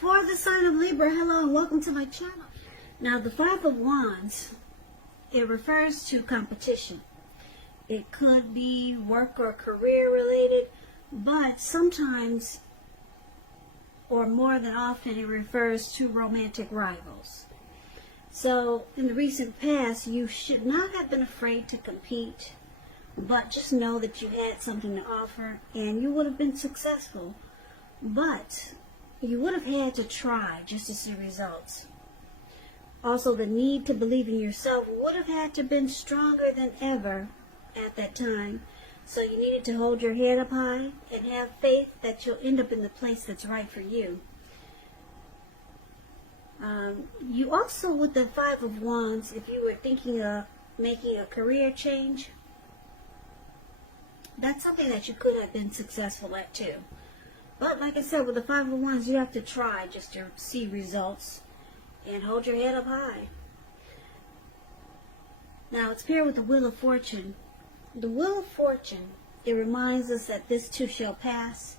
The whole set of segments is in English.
For the sign of Libra, hello and welcome to my channel. Now, the Five of Wands, it refers to competition. It could be work or career related, but sometimes, or more than often, it refers to romantic rivals. So, in the recent past, you should not have been afraid to compete, but just know that you had something to offer and you would have been successful. But you would have had to try just to see results. Also, the need to believe in yourself would have had to been stronger than ever at that time. So you needed to hold your head up high and have faith that you'll end up in the place that's right for you. You also, with the Five of Wands, if you were thinking of making a career change, that's something that you could have been successful at too. But like I said, with the Five of Wands, you have to try just to see results and hold your head up high. Now, it's paired with the Wheel of Fortune. The Wheel of Fortune, it reminds us that this too shall pass.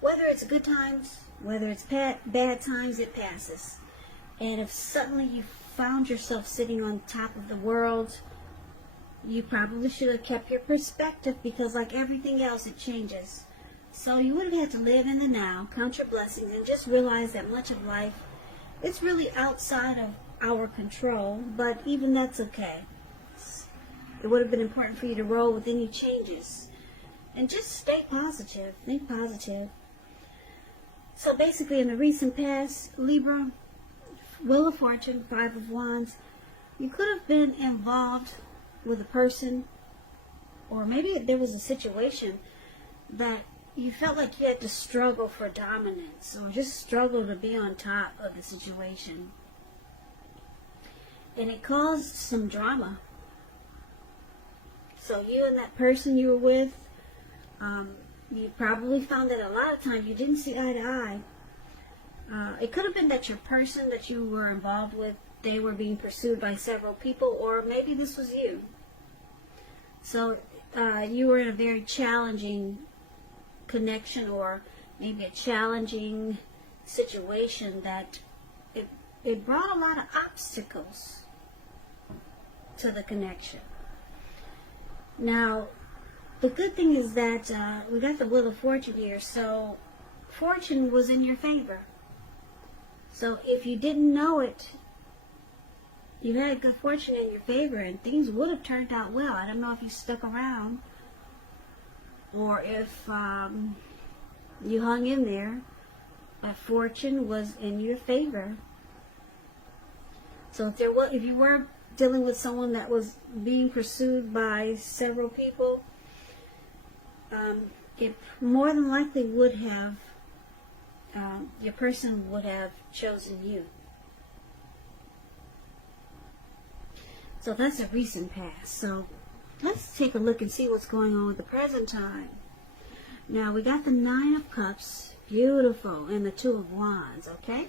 Whether it's good times, whether it's bad times, it passes. And if suddenly you found yourself sitting on top of the world, you probably should have kept your perspective, because like everything else, it changes. So you would have had to live in the now, count your blessings, and just realize that much of life, it's really outside of our control, but even that's okay. It would have been important for you to roll with any changes. And just stay positive. Think positive. So basically, in the recent past, Libra, Wheel of Fortune, Five of Wands, you could have been involved with a person, or maybe there was a situation that you felt like you had to struggle for dominance, or just struggle to be on top of the situation. And it caused some drama. So you and that person you were with, you probably found that a lot of times you didn't see eye to eye. It could have been that your person that you were involved with, they were being pursued by several people, or maybe this was you. So you were in a very challenging connection, or maybe a challenging situation that it brought a lot of obstacles to the connection. Now, the good thing is that we got the Wheel of Fortune here, so fortune was in your favor. So if you didn't know it, you had good fortune in your favor, and things would have turned out well. I don't know if you stuck around, or if you hung in there. Fortune was in your favor. So if you were dealing with someone that was being pursued by several people, it more than likely would have, your person would have chosen you. So that's a recent past. So let's take a look and see what's going on with the present time. Now, we got the Nine of Cups, beautiful, and the Two of Wands, okay?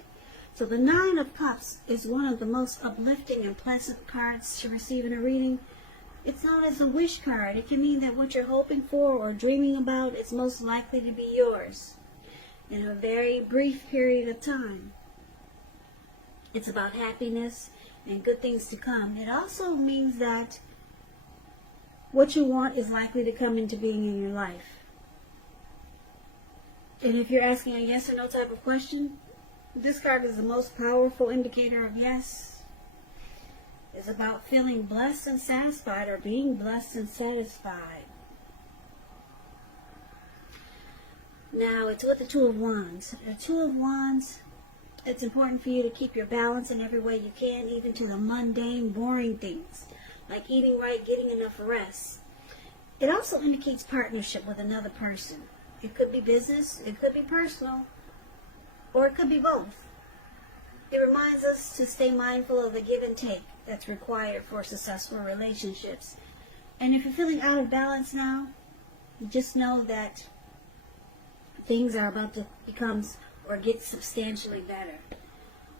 So the Nine of Cups is one of the most uplifting and pleasant cards to receive in a reading. It's known as a wish card. It can mean that what you're hoping for or dreaming about is most likely to be yours in a very brief period of time. It's about happiness and good things to come. It also means that what you want is likely to come into being in your life. And if you're asking a yes or no type of question, this card is the most powerful indicator of yes. It's about feeling blessed and satisfied, or being blessed and satisfied. Now, it's with the Two of Wands. The Two of Wands, it's important for you to keep your balance in every way you can, even to the mundane, boring things, like eating right, getting enough rest. It also indicates partnership with another person. It could be business, it could be personal, or it could be both. It reminds us to stay mindful of the give and take that's required for successful relationships. And if you're feeling out of balance now, just know that things are about to become or get substantially better.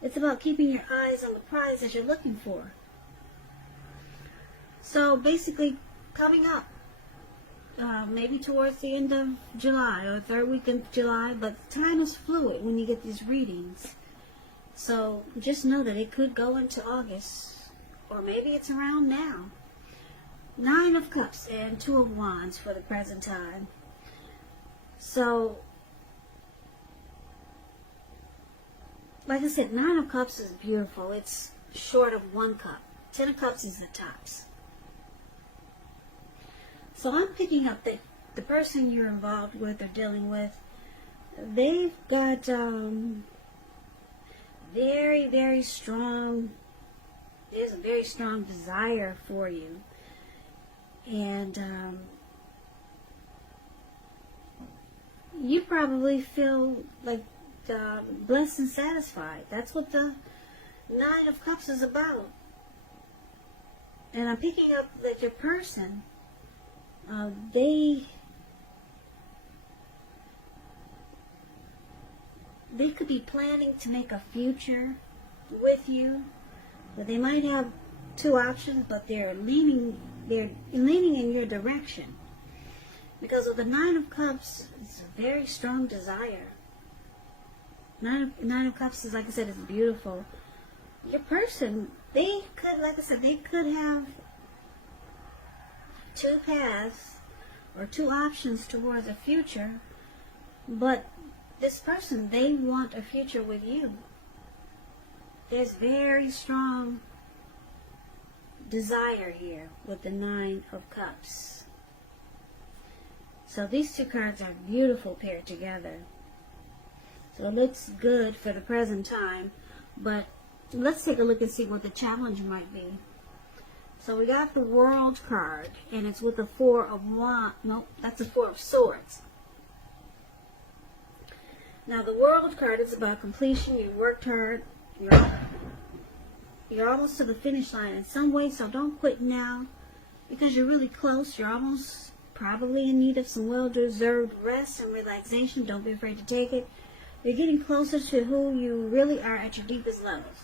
It's about keeping your eyes on the prize that you're looking for. So basically, coming up, maybe towards the end of July or third week of July, but time is fluid when you get these readings. So just know that it could go into August, or maybe it's around now. 9 of Cups and 2 of Wands for the present time. So, like I said, 9 of Cups is beautiful. It's short of 1 cup. 10 of Cups is the tops. So I'm picking up that the person you're involved with or dealing with, they've got very, very strong, there's a very strong desire for you. And you probably feel like blessed and satisfied. That's what the 9 of Cups is about. And I'm picking up that your person, they could be planning to make a future with you. But they might have 2 options, but they're leaning in your direction. Because of the 9 of Cups, it's a very strong desire. 9 of Cups is, like I said, it's beautiful. Your person, they could, like I said, they could have 2 paths or 2 options towards a future, but this person, they want a future with you. There's very strong desire here with the 9 of Cups. So these 2 cards are beautiful paired together. So it looks good for the present time, but let's take a look and see what the challenge might be. So we got the World card, and it's with the 4 of Wands. Nope, that's the 4 of Swords. Now the World card is about completion. You worked hard. You're almost to the finish line in some way, so don't quit now because you're really close. You're almost probably in need of some well-deserved rest and relaxation. Don't be afraid to take it. You're getting closer to who you really are at your deepest levels.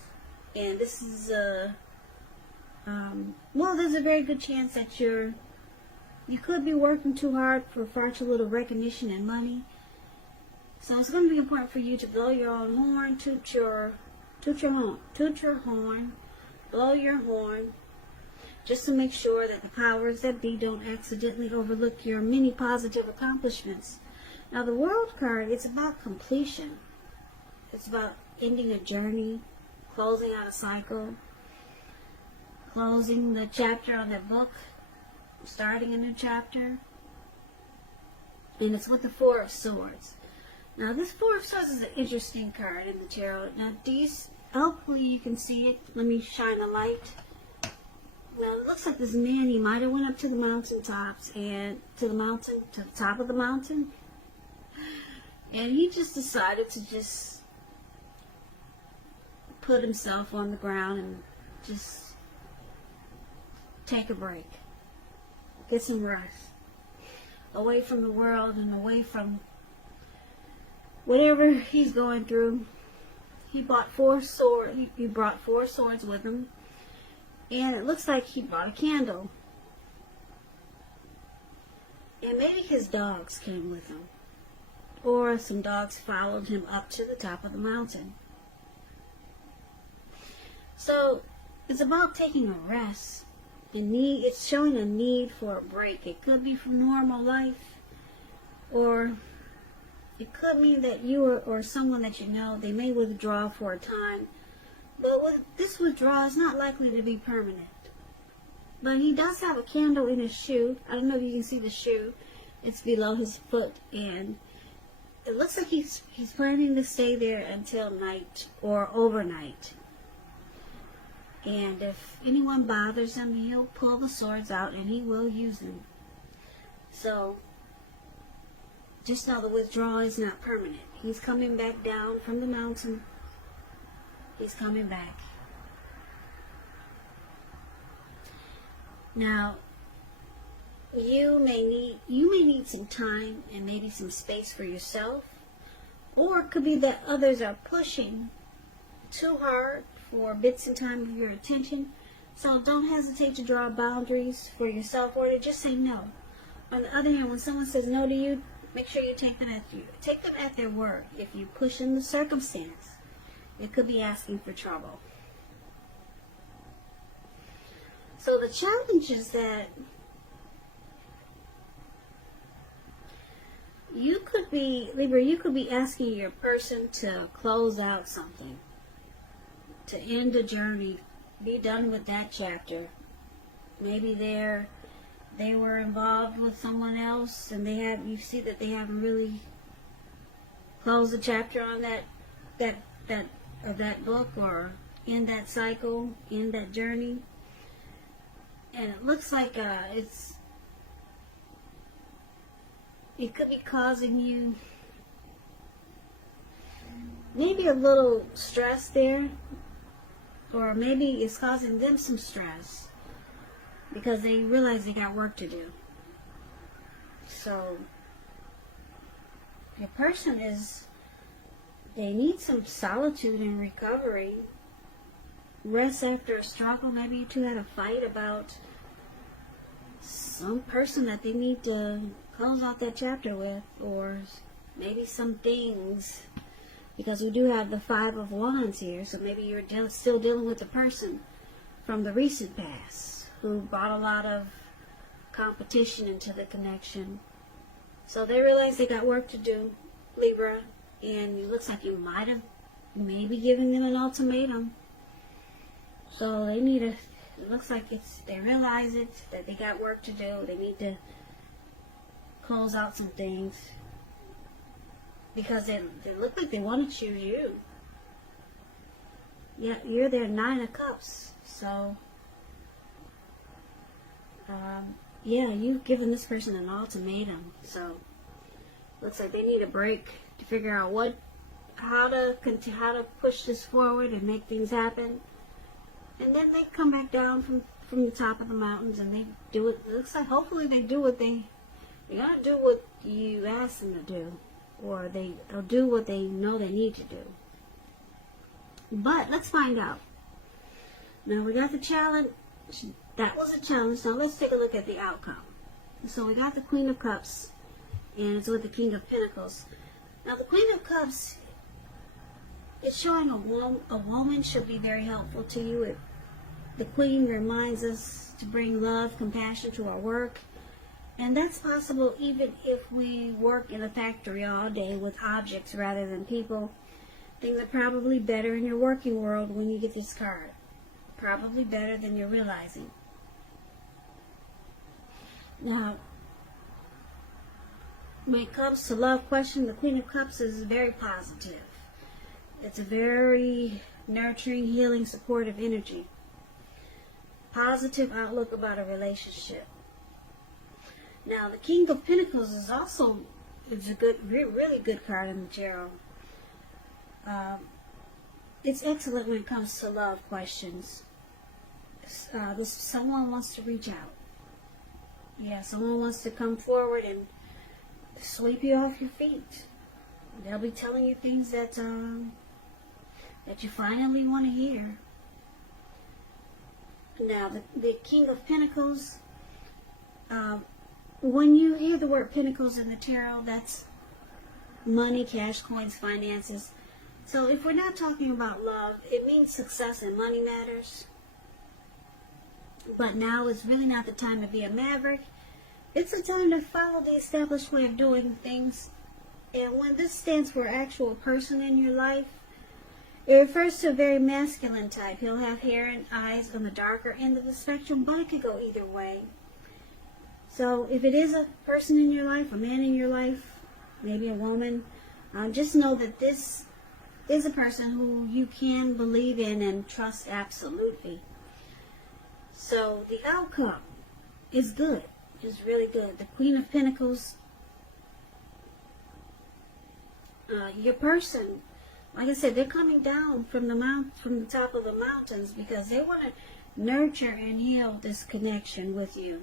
And this is, well, there's a very good chance that you could be working too hard for far too little recognition and money. So it's going to be important for you to blow your own horn, toot your horn, blow your horn, just to make sure that the powers that be don't accidentally overlook your many positive accomplishments. Now the World card, it's about completion. It's about ending a journey, closing out a cycle, closing the chapter on that book, starting a new chapter. And it's with the 4 of Swords. Now this 4 of Swords is an interesting card in the tarot. Now these, hopefully you can see it. Let me shine a light. Now it looks like this man, he might have went up to the mountaintops and to the top of the mountain. And he just decided to just put himself on the ground and just take a break. Get some rest. Away from the world and away from whatever he's going through. He bought 4 swords. He brought 4 swords with him. And it looks like he brought a candle. And maybe his dogs came with him. Or some dogs followed him up to the top of the mountain. So it's about taking a rest. It's showing a need for a break. It could be from normal life, or it could mean that you or someone that you know, they may withdraw for a time. But with this withdrawal, it's not likely to be permanent. But he does have a candle in his shoe. I don't know if you can see the shoe. It's below his foot, and it looks like he's planning to stay there until night or overnight. And if anyone bothers him, he'll pull the swords out and he will use them. So just know the withdrawal is not permanent. He's coming back down from the mountain. He's coming back. Now, you may need some time and maybe some space for yourself, or it could be that others are pushing too hard for bits and time of your attention. So don't hesitate to draw boundaries for yourself, or to just say no. On the other hand, when someone says no to you, make sure you take them at their word. If you push in the circumstance It could be asking for trouble. So the challenge is that you could be, Libra, you could be asking your person to close out something, to end a journey, be done with that chapter. Maybe they were involved with someone else, and you see that they haven't really closed the chapter on that book, or in that cycle, in that journey. And it looks like it could be causing you maybe a little stress there, or maybe it's causing them some stress because they realize they got work to do. So your person they need some solitude and recovery, rest after a struggle. Maybe you two had a fight about some person that they need to close out that chapter with, or maybe some things, because we do have the Five of Wands here. So maybe you're still dealing with the person from the recent past who brought a lot of competition into the connection. So they realize they got work to do, Libra, and it looks like you might have maybe given them an ultimatum. So they need it looks like they realize it, that they got work to do. They need to close out some things, because they look like they want to choose you. Yeah, you're their Nine of Cups. So, yeah, you've given this person an ultimatum. So, looks like they need a break to figure out how to push this forward and make things happen. And then they come back down from the top of the mountains, and they do it. It looks like hopefully they do what they're gonna do what you ask them to do, or they'll do what they know they need to do. But let's find out. Now we got the challenge. That was a challenge. Now let's take a look at the outcome. So we got the Queen of Cups, and it's with the King of Pentacles. Now the Queen of Cups is showing a woman should be very helpful to you. The Queen reminds us to bring love, compassion to our work. And that's possible even if we work in a factory all day with objects rather than people. Things are probably better in your working world when you get this card. Probably better than you're realizing. Now, when it comes to love question, the Queen of Cups is very positive. It's a very nurturing, healing, supportive energy. Positive outlook about a relationship. Now, the King of Pentacles is also a really good card in the tarot. It's excellent when it comes to love questions. Someone wants to reach out. Yeah, someone wants to come forward and sweep you off your feet. They'll be telling you things that you finally want to hear. Now, the King of Pentacles, when you hear the word Pentacles in the tarot, that's money, cash, coins, finances. So if we're not talking about love, it means success and money matters. But now is really not the time to be a maverick. It's a time to follow the established way of doing things. And when this stands for an actual person in your life, it refers to a very masculine type. He'll have hair and eyes on the darker end of the spectrum, but it could go either way. So if it is a person in your life, a man in your life, maybe a woman, just know that this is a person who you can believe in and trust absolutely. So the outcome is good. It's really good. The Queen of Pentacles, your person, like I said, they're coming down from the top of the mountains because they want to nurture and heal this connection with you.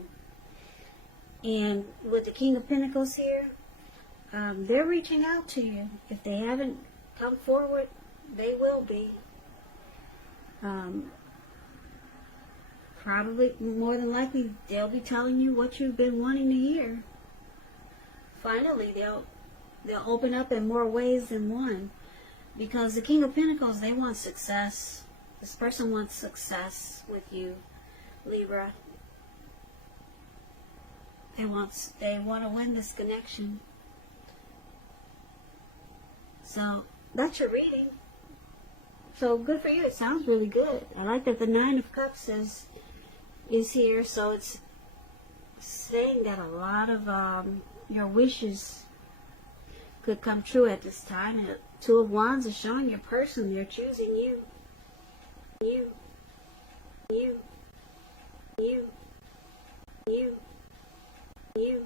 And with the King of Pentacles here, they're reaching out to you. If they haven't come forward, they will be. Probably, more than likely, they'll be telling you what you've been wanting to hear. Finally, they'll open up in more ways than one. Because the King of Pentacles, they want success. This person wants success with you, Libra. They want to win this connection. So that's your reading. So good for you. It sounds really good. I like that the Nine of Cups is here. So it's saying that a lot of your wishes could come true at this time. And the Two of Wands is showing your person. They're choosing you. You. You. You. You. You.